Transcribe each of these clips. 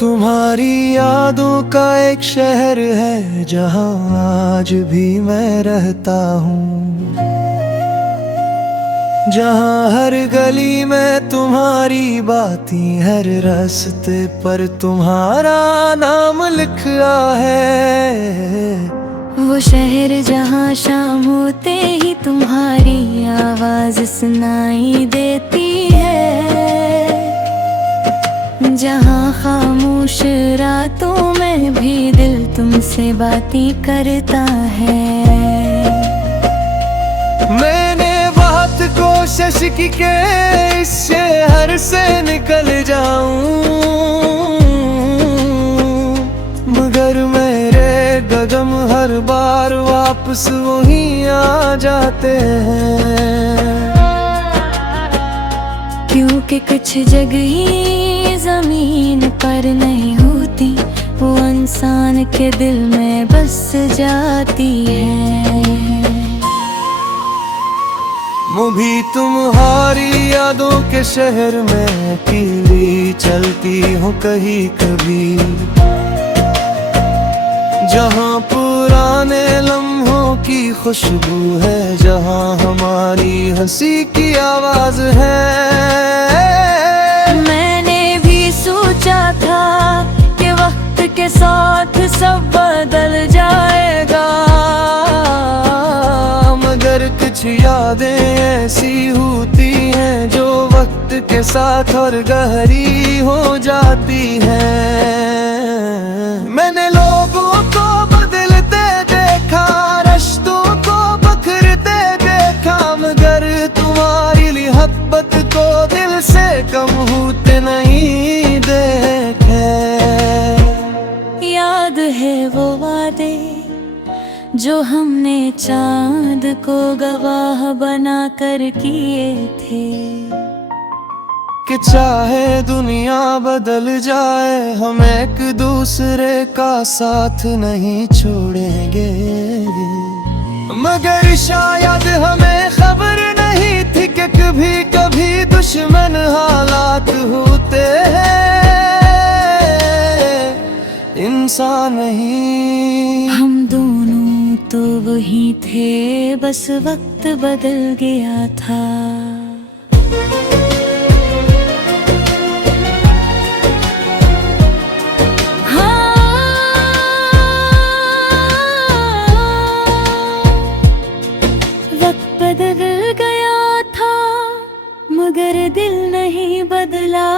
तुम्हारी यादों का एक शहर है जहाँ आज भी मैं रहता हूँ, जहाँ हर गली में तुम्हारी बातें, हर रास्ते पर तुम्हारा नाम लिखा है। वो शहर जहाँ शाम होते ही तुम्हारी आवाज सुनाई देती है, जहाँ खामोश रातों में भी दिल तुमसे बातें करता है। मैंने बहुत कोशिश की कि इस शहर से निकल जाऊं, मगर मेरे कदम हर बार वापस वहीं आ जाते हैं। क्योंकि कुछ जगह जमीन पर नहीं होती, वो इंसान के दिल में बस जाती है। मैं भी तुम्हारी यादों के शहर में अकेली चलती हूँ कहीं कभी, जहाँ पुराने लम्हों की खुशबू है, जहाँ हमारी हंसी की आवाज है। मैंने भी सोचा था कि वक्त के साथ सब बदल जाएगा, मगर कुछ यादें ऐसी होती हैं जो वक्त के साथ और गहरी हो जाती हैं। मैंने लोगों को बदलते देखा, रिश्तों को बखरते देखा, मगर तुम्हारी मोहब्बत को दिल से कम होते नहीं देखे। याद है वो वादे जो हमने चांद को गवाह बना कर किए थे, कि चाहे दुनिया बदल जाए हम एक दूसरे का साथ नहीं छोड़ेंगे। मगर शायद हमें खबर नहीं थी कि कभी कभी दुश्मन हालात होते हैं, इंसान नहीं। हम दोनों तो वही थे, बस वक्त बदल गया था। बदल गया था मगर दिल नहीं बदला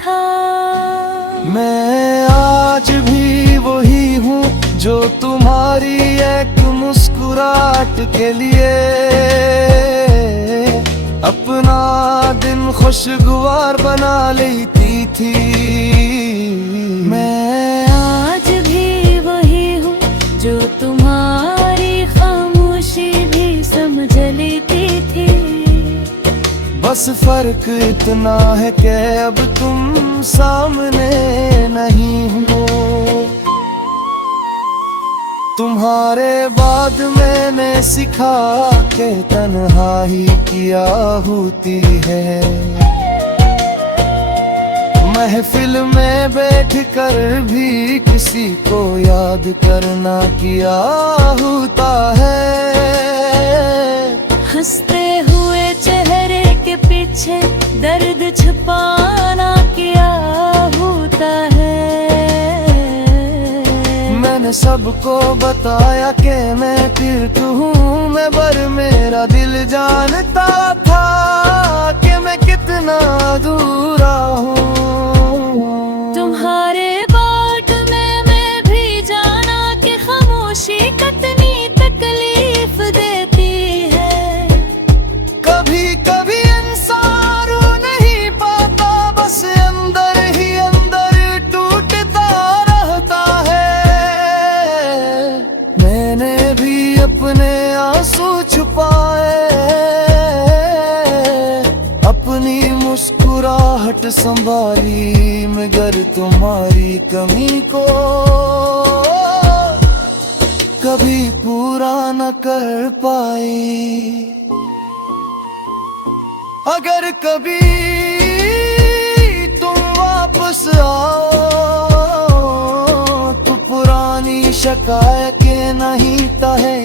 था। मैं आज भी वही हूँ जो तुम्हारी एक मुस्कुराहट के लिए अपना दिन खुशगवार बना लेती थी। मैं आज भी वही हूँ जो तुम्हारी खामोशी भी समझ लेती थी। बस फर्क इतना है कि अब तुम सामने नहीं हो। तुम्हारे बाद मैंने सीखा कि तन्हाई क्या होती है। महफिल में बैठ कर भी किसी को याद करना क्या होता है। हंसते हुए चेहरे के पीछे दर्द छुपाना क्या होता है। मैंने सबको बताया कि मैं तिरक हूँ, मगर मेरा दिल जानता था कि मैं कितना अधूरा हूँ। तुम्हारे बाट में मैं भी जाना कि खामोशी कितनी तकलीफ देती है। कभी कभी इंसान रो नहीं पाता, बस अंदर ही अंदर टूटता रहता है। मैंने भी अपने आंसू छुपाए, अपनी मुस्कुराहट संभाली, मगर तुम्हारी कमी को कभी पूरा न कर पाई। अगर कभी तुम वापस आओ चकाए के नहीं तहे,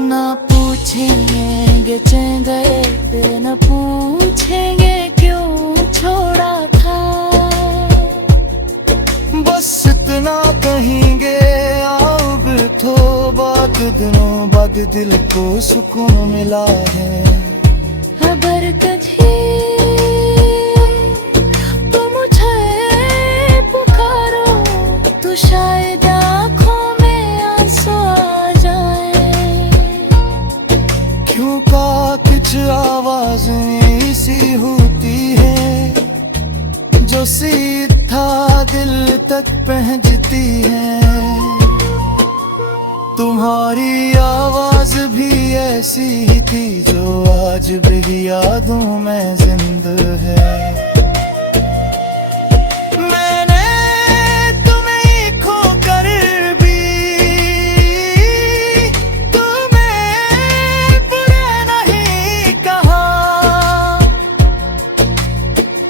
ना पूछेंगे चैन गए थे, न पूछेंगे क्यों छोड़ा था। बस इतना कहेंगे आओ बैठो बात, दिनों बाद दिल को सुकून मिला है। अगर कभी तुम मुझे पुकारो तो शायद आँखों में आंसू आ जाए। क्यों का कुछ आवाज ऐसी होती है जो सीधा दिल तक पहुंचती है। तुम्हारी आवाज भी ऐसी ही थी जो आज भी यादों में जिंदा है। मैंने तुम्हें खोकर भी तुम्हें बुरा नहीं कहा,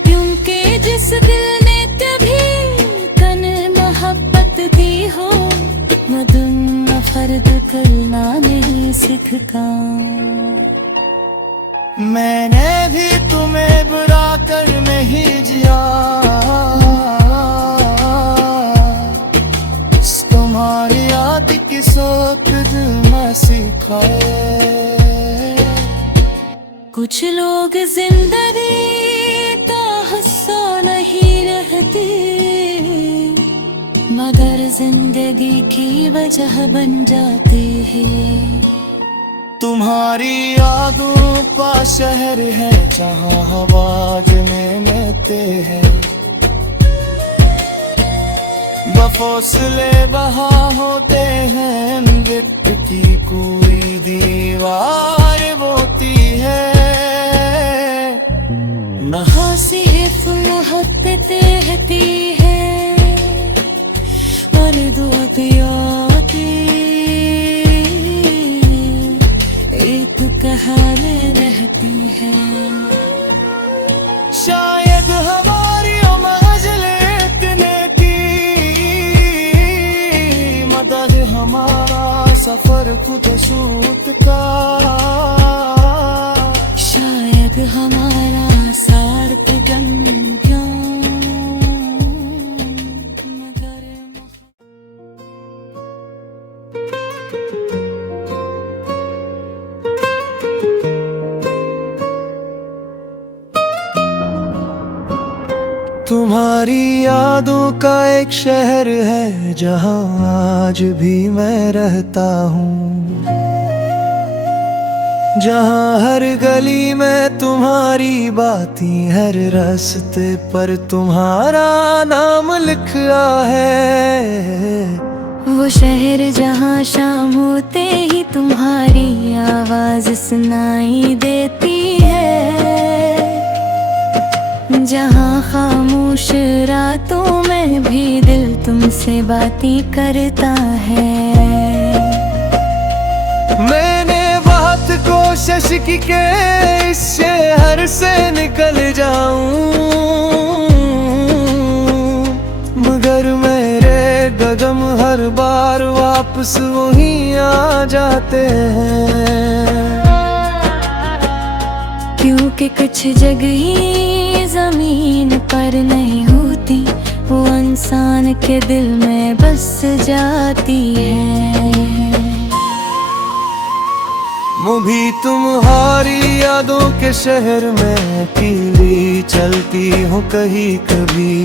क्योंकि जिस दिल ने कभी तन मोहब्बत दी हो, मदन फर्द करना नहीं सिखा। मैंने भी तुम्हें बुरा कर नहीं जिया, तुम्हारी याद की सोच दिल में सिखाए। कुछ लोग जिंदगी का हिस्सा नहीं रहती, मगर जिंदगी की वजह बन जाते हैं। तुम्हारी यादों का शहर है जहाँ आवाज में मिलते हैं, बफौसले बहा होते हैं। नृत्य की कोई दीवार होती है, नहासी मोहब्बतें रहती है और दुआ आती एक कहानी रहती है। शायद हमारी मंजिल इतने की मदद, हमारा सफर खुद सूत का, शायद हमारा सार्थ गंगा। तुम्हारी यादों का एक शहर है जहाँ आज भी मैं रहता हूँ, जहाँ हर गली में तुम्हारी बातें, हर रास्ते पर तुम्हारा नाम लिखा है। वो शहर जहाँ शाम होते ही तुम्हारी आवाज सुनाई देती है, जहाँ खामोश रातों में भी दिल तुमसे बातें करता है। मैंने बहुत कोशिश की कि इस शहर से निकल जाऊं, मगर मेरे कदम हर बार वापस वहीं आ जाते हैं। क्योंकि कुछ जगह जमीन पर नहीं होती, वो इंसान के दिल में बस जाती है। मैं भी तुम्हारी यादों के शहर में अकेली चलती हूँ कहीं कभी,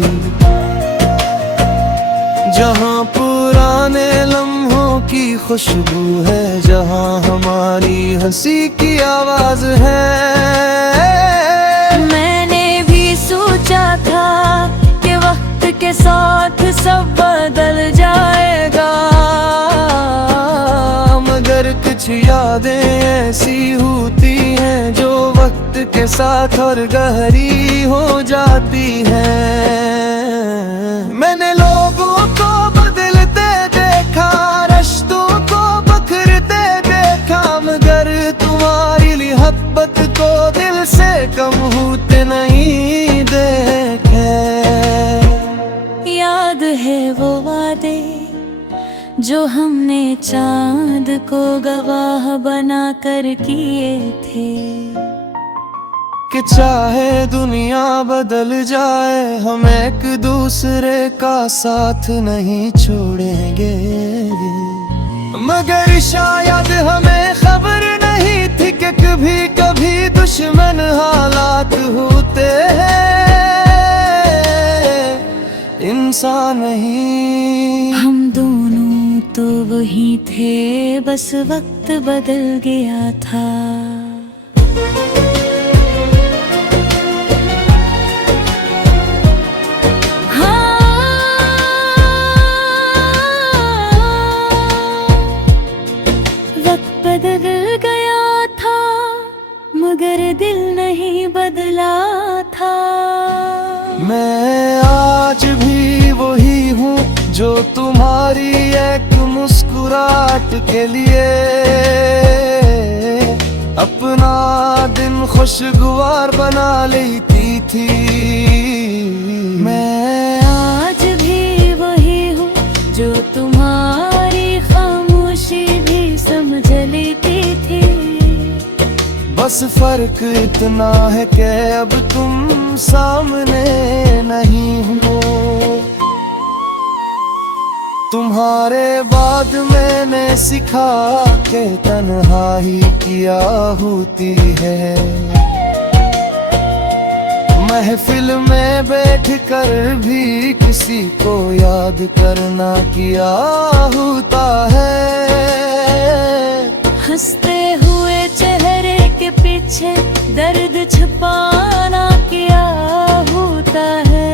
जहाँ पुराने लम्हों की खुशबू है, जहाँ हमारी हंसी की आवाज है। मैंने भी सोचा था कि वक्त के साथ सब बदल जाएगा, मगर कुछ यादें ऐसी होती हैं जो वक्त के साथ और गहरी हो जाती हैं। मैंने लोगों को बदलते देखा, रिश्तों को बखरते देखा, मगर तुम्हारी मोहब्बत को दिल से कम होते नहीं देखे। याद है वो वाली होते जो हमने चांद को गवाह बना कर किए थे। कि चाहे दुनिया बदल जाए हम एक दूसरे का साथ नहीं छोड़ेंगे, मगर शायद हमें खबर नहीं थी कि कभी कभी दुश्मन हालात होते हैं, इंसान नहीं। हम दोनों तो वही थे, बस वक्त बदल गया था। बदल गया था मगर दिल नहीं बदला था। मैं आज भी वही हूँ जो तुम्हारी एक मुस्कुराहट के लिए अपना दिन खुशगवार बना लेती थी। मैं आज भी वही हूँ जो तुम्हारी खामोशी भी समझ लेती थी। बस फर्क इतना है कि अब तुम सामने नहीं हो। तुम्हारे बाद मैंने सीखा कि तन्हाई क्या होती है। महफिल में बैठ कर भी किसी को याद करना क्या होता है। हंसते हुए चेहरे के पीछे दर्द छुपाना क्या होता है।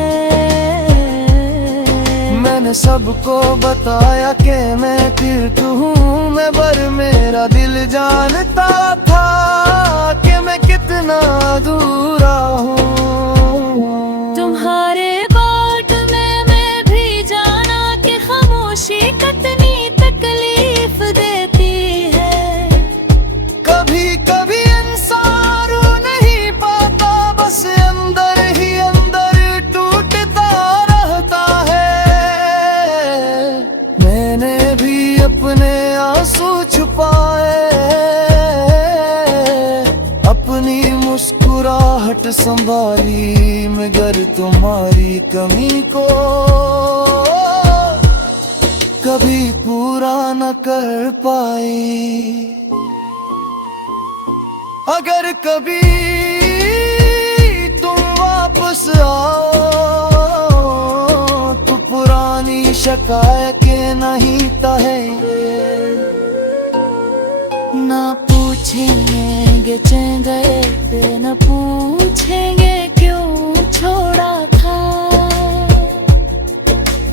मैंने सबको बताया कि मैं तिरक हूँ, मगर मेरा दिल जानता था कि मैं कितना अधूरा हूँ। तुम्हारे बाट में मैं भी जाना कि खामोशी कितनी तकलीफ देती है। कभी कभी इंसान रो नहीं पाता, बस अंदर ही अंदर टूटता रहता है। मैंने भी अपने आंसू छुपाए, अपनी मुस्कुराहट संभाली, मगर तुम्हारी कमी को कभी पूरा न कर पाई। अगर कभी तुम वापस आओ तो पुरानी शिकायतें नहीं कहेंगे। ना पूछेंगे चैन गए थे, न पूछेंगे क्यों छोड़ा था।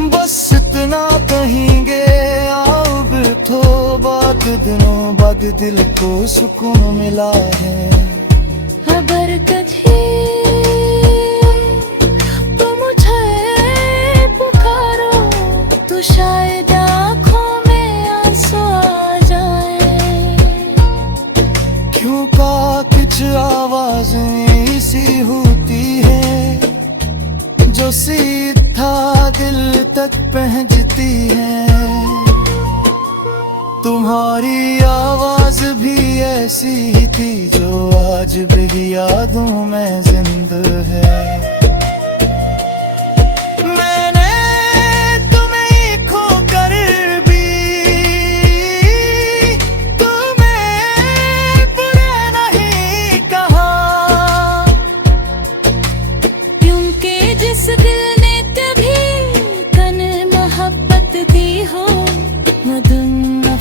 बस इतना कहेंगे आओ बैठो बात, दिनों बाद दिल को सुकून मिला है। अगर कभी तुम मुझे पुकारो तो शायद आँखों में आंसू आ जाए। क्यों का कुछ आवाज ऐसी होती है जो सीधा दिल तक पहुंचती है। तुम्हारी आवाज भी ऐसी ही थी जो आज भी यादों में जिंदा है। मैंने तुम्हें खोकर भी तुम्हें बुरा नहीं कहा, क्योंकि जिस दिल ने कभी तन मोहब्बत दी हो मदन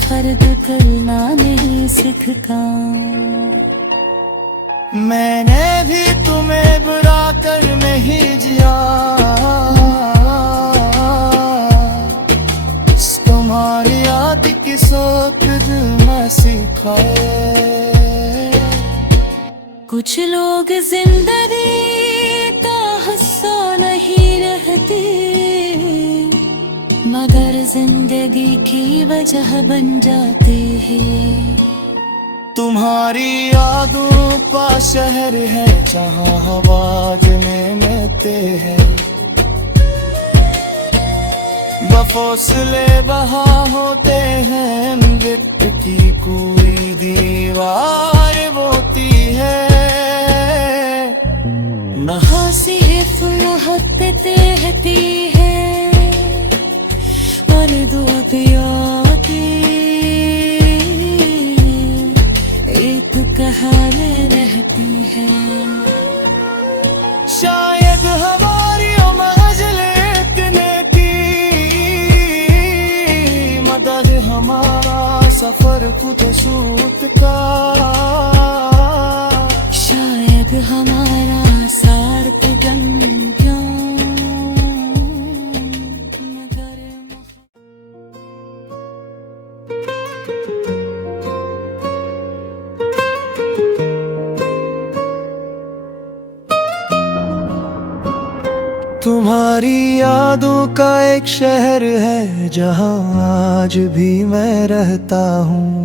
फर्द करना नहीं सिखा। मैंने भी तुम्हें बुरा कर नहीं जिया, तुम्हारी याद की सोच में सिखाए। कुछ लोग जिंदगी का हिस्सा नहीं रहते, मगर जिंदगी की वजह बन जाते हैं। तुम्हारी यादों का शहर है जहाँ हवा में मिलते हैं। बफौसले बहा होते हैं नृत्य की कोई दीवार बोती है। हंसी है फुलहत्ते रहती है और दुआ भी आती, एक कहानी रहती है। शायद हमारी मंजिल इतने की मदद हमारा सफर खुद सूत का, शायद हमारा सार्थ गंगा मगर तुम्हारी यादों का एक शहर है जहाँ आज भी मैं रहता हूँ,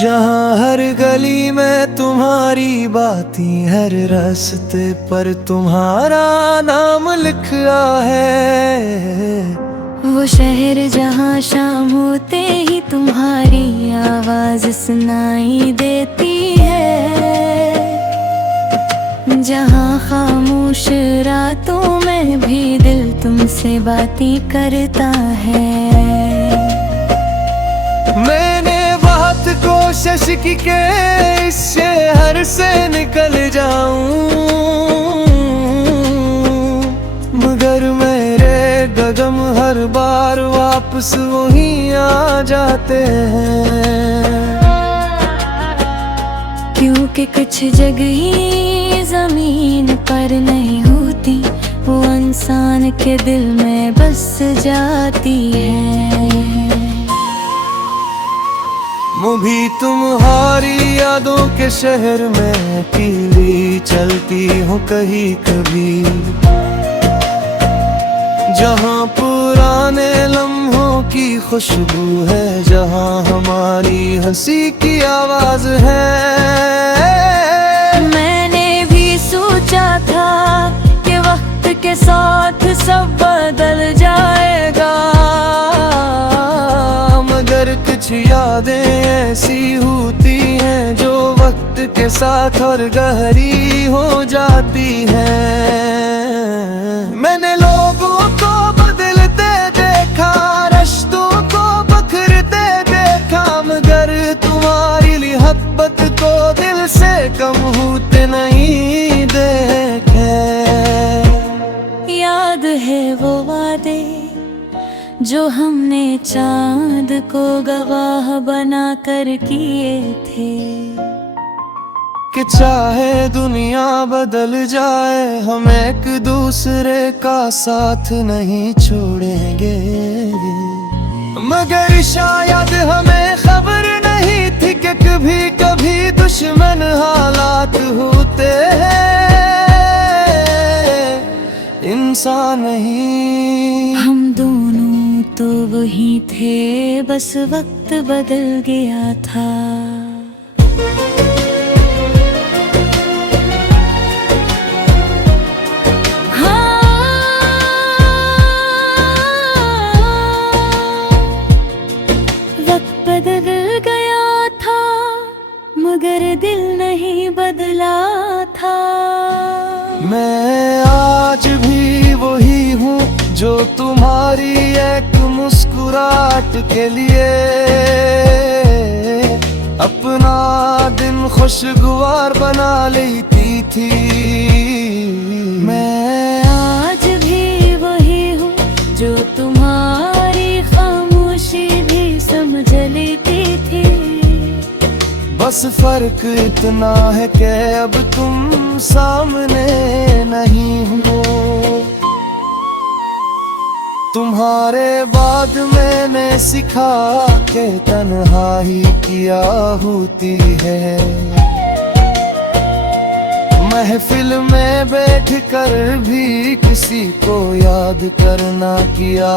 जहाँ हर गली में तुम्हारी बातें, हर रास्ते पर तुम्हारा नाम लिखा है। वो शहर जहाँ शाम होते ही तुम्हारी आवाज सुनाई देती है, जहाँ खामोश रातों में भी दिल तुमसे बातें करता है। मैंने बहुत कोशिश की कि इस शहर से निकल जाऊं, मगर मेरे कदम हर बार वापस वहीं आ जाते हैं। क्योंकि कुछ जगह जमीन पर नहीं होती, वो इंसान के दिल में बस जाती है। मैं भी तुम्हारी यादों के शहर में अकेली चलती हूँ कहीं कभी, जहाँ पुराने लम्हों की खुशबू है, जहाँ हमारी हंसी की आवाज है। मैंने भी सोचा था कि वक्त के साथ सब बदल जाएगा, मगर कुछ यादें ऐसी होती हैं जो वक्त के साथ और गहरी हो जाती हैं। मैंने लोगों को बदलते देखा, रिश्तों को बखरते देखा, मगर तुम्हारी मोहब्बत को दिल से कम होते नहीं देखे। याद है वो वादे जो हमने चांद को गवाह बना कर किए थे, कि चाहे दुनिया बदल जाए हम एक दूसरे का साथ नहीं छोड़ेंगे, मगर शायद हमें खबर नहीं थी कि कभी कभी दुश्मन हालात होते हैं, इंसान नहीं। हम दोनों तो वही थे, बस वक्त बदल गया था। बदल गया था मगर दिल नहीं बदला था। मैं आज भी वही हूँ जो तुम्हारी एक मुस्कुराहट के लिए अपना दिन खुशगवार बना लेती थी। मैं आज भी वही हूँ जो तुम्हारी खामोशी भी समझ लेती थी। बस फर्क इतना है कि अब तुम सामने नहीं हो। तुम्हारे बाद मैंने सीखा कि तन्हाई क्या होती है। महफिल में बैठ कर भी किसी को याद करना क्या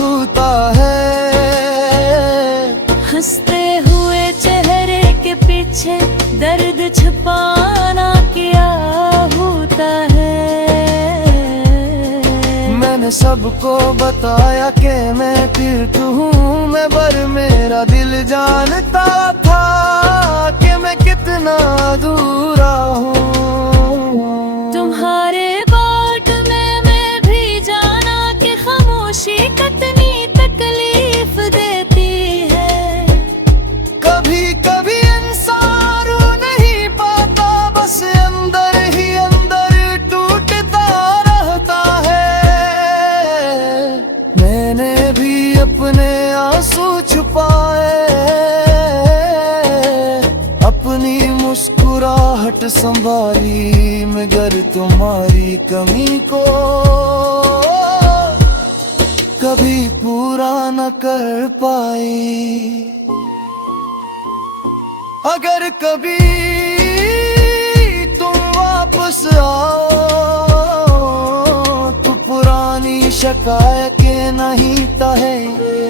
होता है। हंसते हुए चेहरे के पीछे दर्द छुपाना क्या होता है। मैंने सबको बताया कि मैं फिर हूँ मैं बर मेरा दिल जानता था कि मैं कितना अधूरा हूँ। तुम्हारे बाट में मैं भी जाना कि खामोशी कितनी तकलीफ देती है। कभी कभी इंसान रो नहीं पाता, बस अंदर ही अंदर टूटता रहता है। मैंने भी अपने आंसू छुपाए, अपनी मुस्कुराहट संभाली, मगर तुम्हारी कमी को कभी पूरा न कर पाई। अगर कभी तुम वापस आओ तो पुरानी शिकायतें नहीं तहेंगे,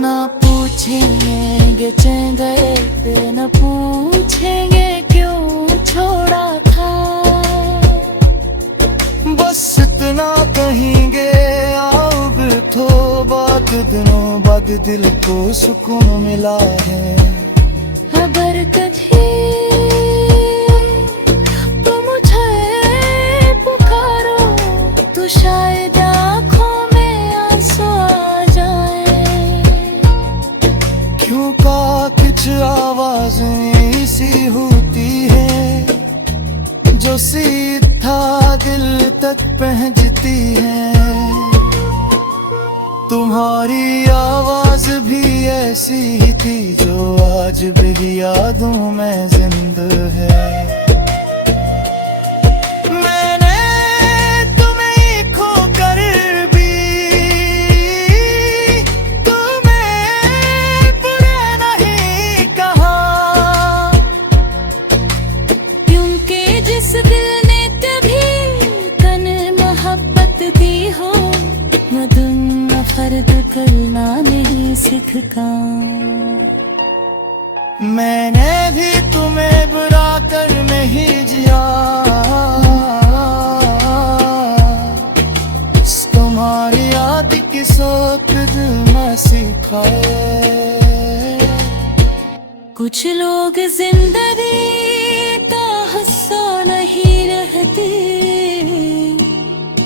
ना पूछेंगे चैन गए थे, न पूछेंगे क्यों छोड़ा था। बस इतना कहेंगे आओ बैठो बात, दिनों बाद दिल को सुकून मिला है। अगर कभी तुम मुझे पुकारो तो शायद आँखों में आंसू आ जाए। क्यों का कुछ आवाज़ें ऐसी होती है जो सीधा दिल तक पहुंचती है। तुम्हारी आवाज भी ऐसी ही थी जो आज भी यादों में जिंदा है। मैंने तुम्हें खोकर भी तुम्हें बुरा नहीं कहा, क्योंकि जिस दिल ने कभी तन मोहब्बत दी हो, मदन फर्द करना नहीं सिखा। मैंने भी तुम्हें बुरा कर नहीं जिया, तुम्हारी याद की सोच दिल में सिखाए। कुछ लोग जिंदगी का हिस्सा नहीं रहते,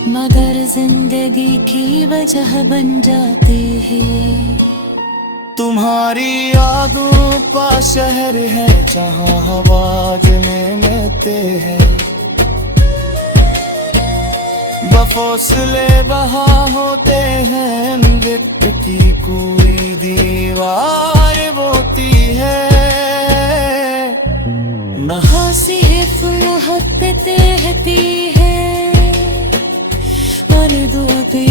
मगर जिंदगी की वजह बन जाते हैं। तुम्हारी यादों का शहर है जहाँ हवा में मिलते हैं, बफौसले बहा होते हैं। मृत्यु की कोई दीवार होती है, नहासी है मोहब्बतें रहती है, और दुआती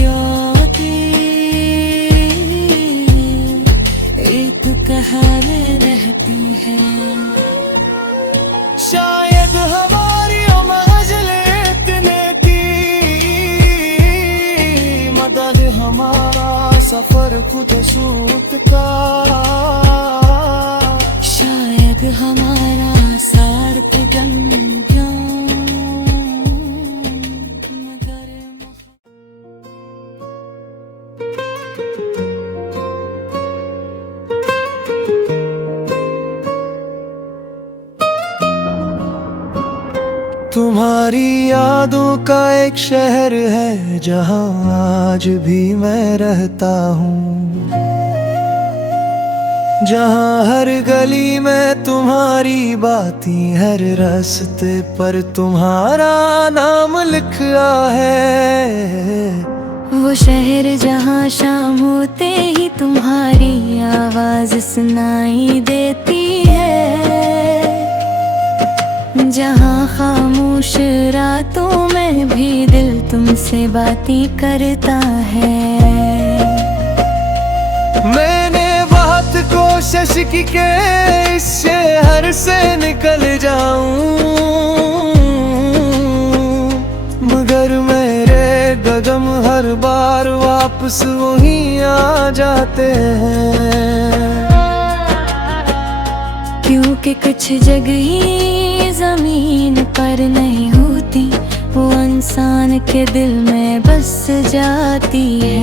एक कहानी रहती है। शायद हमारी मंजिल इतने की मदद, हमारा सफर खुद सूत का, शायद हमारा सार्थ गंगा। तुम्हारी यादों का एक शहर है जहाँ आज भी मैं रहता हूँ, जहाँ हर गली में तुम्हारी बातें, हर रास्ते पर तुम्हारा नाम लिखा है। वो शहर जहाँ शाम होते ही तुम्हारी आवाज सुनाई देती है, जहाँ खामोश रातों में भी दिल तुमसे बातें करता है। मैंने बहुत कोशिश की कि इस शहर से निकल जाऊं, मगर मेरे कदम हर बार वापस वहीं आ जाते हैं। क्योंकि कुछ जगह जमीन पर नहीं होती, वो इंसान के दिल में बस जाती है।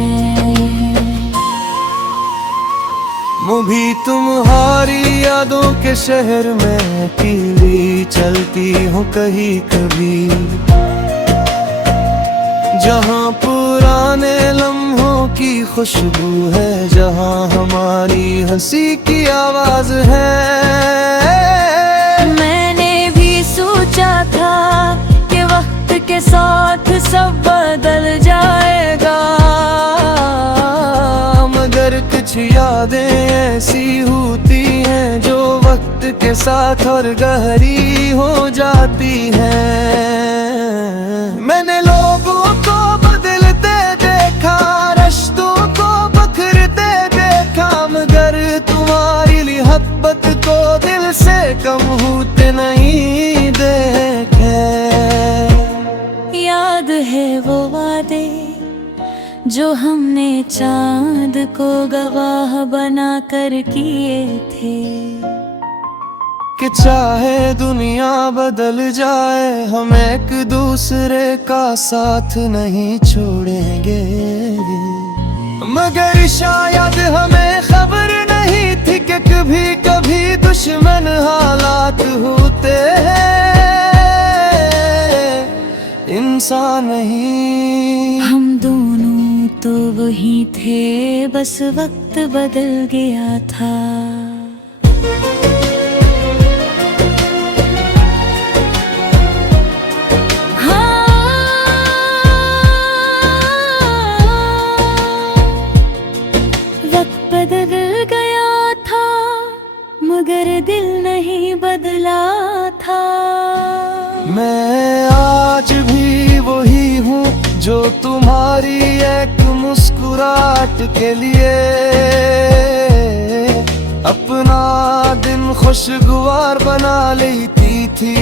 मैं भी तुम्हारी यादों के शहर में अकेली चलती हूँ कहीं कभी, जहाँ पुराने लम्हों की खुशबू है, जहाँ हमारी हंसी की आवाज है। मैंने भी सोचा था कि वक्त के साथ सब बदल जाएगा, मगर कुछ यादें ऐसी होती हैं जो वक्त के साथ और गहरी हो जाती हैं। मैंने लोगों को बदलते देखा, रिश्तों को बखरते देखा, मगर तुम्हारी मोहब्बत को दिल से कम होते नहीं देखे। याद है वो वादे जो हमने चांद को गवाह बना कर किए थे, कि चाहे दुनिया बदल जाए हम एक दूसरे का साथ नहीं छोड़ेंगे। मगर शायद हमें खबर नहीं थी कि कभी कभी दुश्मन हालात होते हैं, इंसान नहीं। हम दोनों तो वही थे, बस वक्त बदल गया था। बदल गया था मगर दिल नहीं बदला था। मैं आज भी वही हूँ जो तुम्हारी एक मुस्कुराहट के लिए अपना दिन खुशगवार बना लेती थी।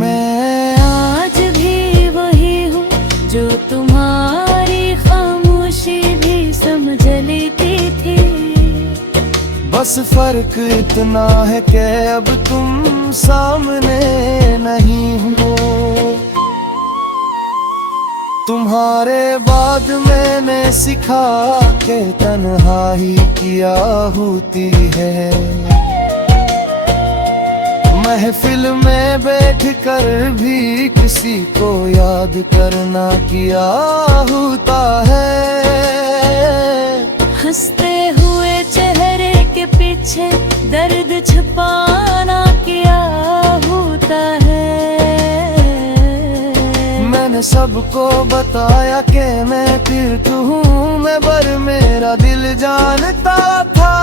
मैं आज भी वही हूँ जो तुम्हारी खामोशी भी समझ लेती थी। बस फर्क इतना है कि अब तुम सामने नहीं हो। तुम्हारे बाद मैंने सीखा कि तन्हाई क्या होती है। महफिल में बैठ कर भी किसी को याद करना क्या होता है। हंसते हुए चेहरे के पीछे दर्द छुपाना क्या होता है। मैंने सबको बताया कि मैं फिर हूँ मैं, पर मेरा दिल जानता था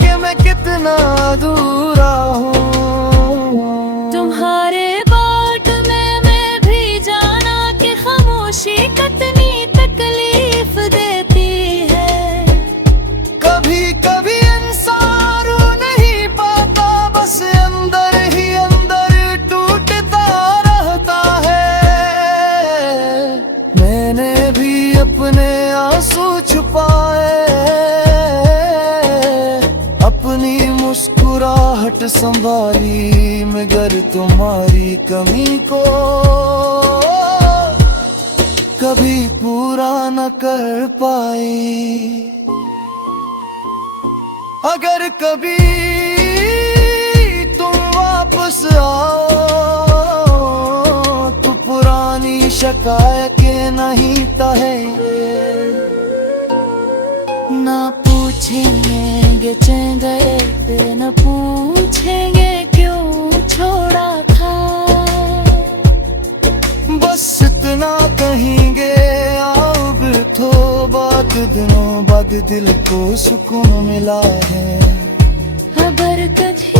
कि मैं कितना अधूरा हूँ। तुम्हारे बाट में मैं भी जाना कि खामोशी कितनी तकलीफ देती है। कभी कभी इंसान रो नहीं पाता, बस अंदर ही अंदर टूटता रहता है। मैंने भी अपने आंसू छुपाए, अपनी मुस्कुराहट संभाली, मगर तुम्हारी कमी को कभी पूरा न कर पाई। अगर कभी तुम वापस आओ तो पुरानी शिकायतें नहीं कहेंगे। ना पूछेंगे चैन गए थे, न पूछेंगे क्यों छोड़ा था। बस इतना कहेंगे आओ बैठो बात, दिनों बाद दिल को सुकून मिला है। अगर कभी